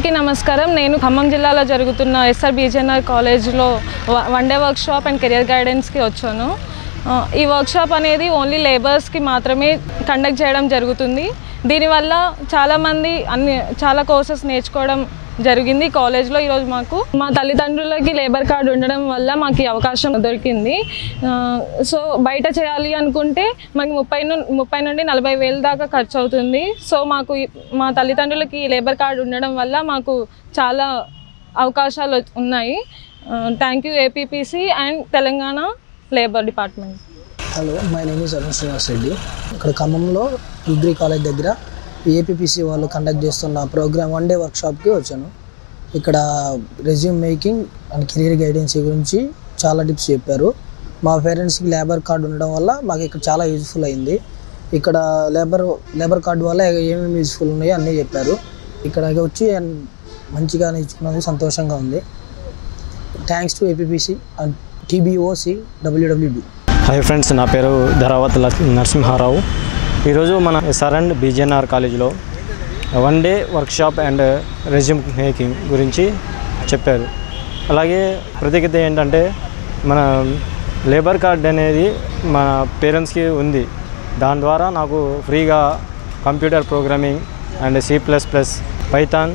అందరికీ నమస్కారం. నేను ఖమ్మం జిల్లాలో జరుగుతున్న ఎస్ఆర్ బీజేఎన్ఆర్ కాలేజ్లో one day workshop and career గైడెన్స్కి వచ్చాను. ఈ వర్క్షాప్ అనేది ఓన్లీ లేబర్స్కి మాత్రమే కండక్ట్ చేయడం జరుగుతుంది. దీనివల్ల చాలామంది చాలా కోర్సెస్ నేర్చుకోవడం జరిగింది కాలేజ్లో. ఈరోజు మా తల్లిదండ్రులకి లేబర్ కార్డు ఉండడం వల్ల మాకు ఈ అవకాశం దొరికింది. సో బయట చేయాలి అనుకుంటే మనకి 30 నుండి 40 వేల దాకా ఖర్చు అవుతుంది. సో మా తల్లిదండ్రులకి లేబర్ కార్డు ఉండడం వల్ల మాకు చాలా అవకాశాలు ఉన్నాయి. Thank you APPC and Telangana labour department. Hello, my name is Arun Srinivas Reddy. ఇక్కడ ఖమ్మంలో డిగ్రీ కాలేజ్ దగ్గర ఏపీపీసీ వాళ్ళు కండక్ట్ చేస్తున్న ప్రోగ్రామ్ వన్ డే వర్క్షాప్కి వచ్చాను. ఇక్కడ resume making and career guidance గురించి చాలా టిప్స్ చెప్పారు. మా పేరెంట్స్కి లేబర్ కార్డు ఉండడం వల్ల మాకు ఇక్కడ చాలా యూజ్ఫుల్ అయింది. ఇక్కడ లేబర్ కార్డు వల్ల ఏమేమి యూజ్ఫుల్ ఉన్నాయో అన్నీ చెప్పారు. ఇక్కడ వచ్చి మంచిగా నేర్చుకున్నది సంతోషంగా ఉంది. Thanks to APPC and TBOC WWB. Hi friends, నా పేరు ధరావత్ నరసింహారావు. ఈరోజు మన ఎస్ఆర్ అండ్ బీజేఎన్ఆర్ కాలేజీలో one day workshop and resume making గురించి చెప్పారు. అలాగే ప్రత్యేకత ఏంటంటే మన లేబర్ కార్డ్ అనేది మన పేరెంట్స్కి ఉంది. దాని ద్వారా నాకు ఫ్రీగా computer programming and C++, Python,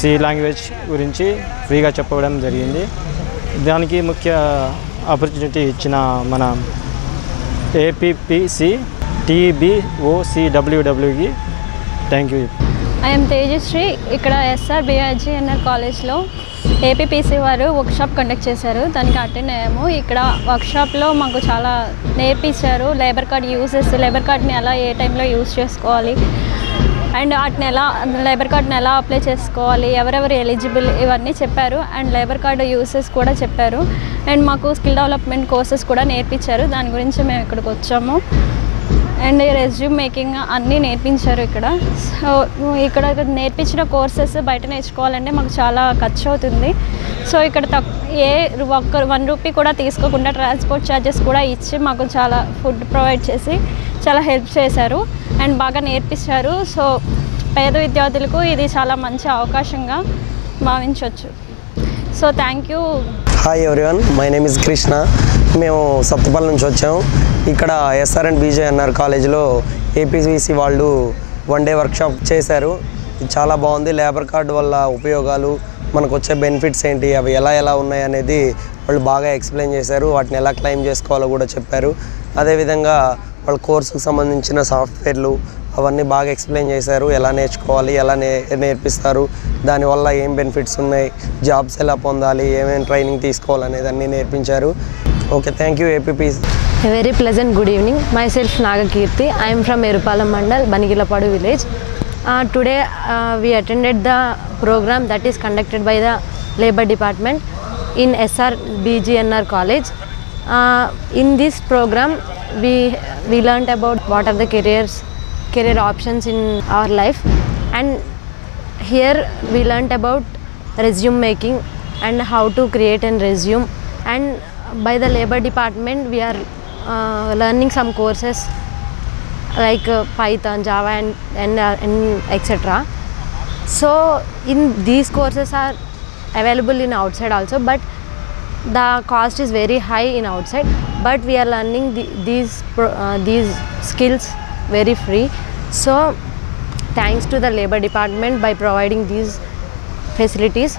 C language గురించి ఫ్రీగా చెప్పడం జరిగింది. దానికి ముఖ్య ఆపర్చునిటీ ఇచ్చిన మన ఏపీపీసీ TBOCWWకి థ్యాంక్ యూ. ఐఎమ్ తేజశ్రీ. ఇక్కడ ఎస్ఆర్ బీజేఎన్ఆర్ కాలేజ్లో ఏపీపీసీ వారు వర్క్షాప్ కండక్ట్ చేశారు. దానికి అటెండ్ అయ్యాము. ఇక్కడ వర్క్షాప్లో మాకు చాలా నేర్పించారు. లేబర్ కార్డ్ యూజెస్, లేబర్ కార్డ్ని ఎలా ఏ టైంలో యూజ్ చేసుకోవాలి అండ్ లేబర్ కార్డ్ని ఎలా అప్లై చేసుకోవాలి, ఎవరెవరు ఎలిజిబుల్, ఇవన్నీ చెప్పారు. అండ్ లేబర్ కార్డు యూసెస్ కూడా చెప్పారు. అండ్ మాకు స్కిల్ డెవలప్మెంట్ కోర్సెస్ కూడా నేర్పించారు. దాని గురించి మేము ఇక్కడికి వచ్చాము. అండ్ రెజ్యూమ్ మేకింగ్ అన్నీ నేర్పించారు ఇక్కడ. సో ఇక్కడ నేర్పించిన కోర్సెస్ బయట నేర్చుకోవాలంటే మాకు చాలా ఖర్చు అవుతుంది. సో ఇక్కడ ఒక్క 1 రూపీ కూడా తీసుకోకుండా ట్రాన్స్పోర్ట్ ఛార్జెస్ కూడా ఇచ్చి మాకు చాలా ఫుడ్ ప్రొవైడ్ చేసి చాలా హెల్ప్ చేశారు అండ్ బాగా నేర్పించారు. సో పేద విద్యార్థులకు ఇది చాలా మంచి అవకాశంగా భావించవచ్చు. So thank you. Hi everyone, my name is Krishna. మేము సత్తుపల్లి నుంచి వచ్చాము. ఇక్కడ ఎస్ఆర్ అండ్ బీజేఎన్ఆర్ కాలేజీలో ఏపీసీ వాళ్ళు వన్ డే వర్క్షాప్ చేశారు. ఇది చాలా బాగుంది. లేబర్ కార్డు వల్ల ఉపయోగాలు, మనకు వచ్చే బెనిఫిట్స్ ఏంటి, అవి ఎలా ఉన్నాయి అనేది వాళ్ళు బాగా ఎక్స్ప్లెయిన్ చేశారు. వాటిని ఎలా క్లెయిమ్ చేసుకోవాలో కూడా చెప్పారు. అదేవిధంగా వాళ్ళ కోర్సుకు సంబంధించిన సాఫ్ట్వేర్లు అవన్నీ బాగా ఎక్స్ప్లెయిన్ చేశారు. ఎలా నేర్చుకోవాలి, ఎలా నేర్పిస్తారు, దానివల్ల ఏం బెనిఫిట్స్ ఉన్నాయి, జాబ్స్ ఎలా పొందాలి, ఏమేమి ట్రైనింగ్ తీసుకోవాలనేది అన్నీ నేర్పించారు. Okay, thank you APPC. A very pleasant good evening. Myself Nagakirti. I am from Erupalam Mandal, Banigilapadu village. Today we attended the program that is conducted by the Labour Department in SR BGNR College. In this program we learnt about what are the career options in our life, and here we learnt about resume making and how to create a resume. And by the Labour Department we are learning some courses like Python, Java and etc. So in these courses are available in outside also, but the cost is very high in outside, but we are learning these skills very free. So thanks to the Labour Department by providing these facilities.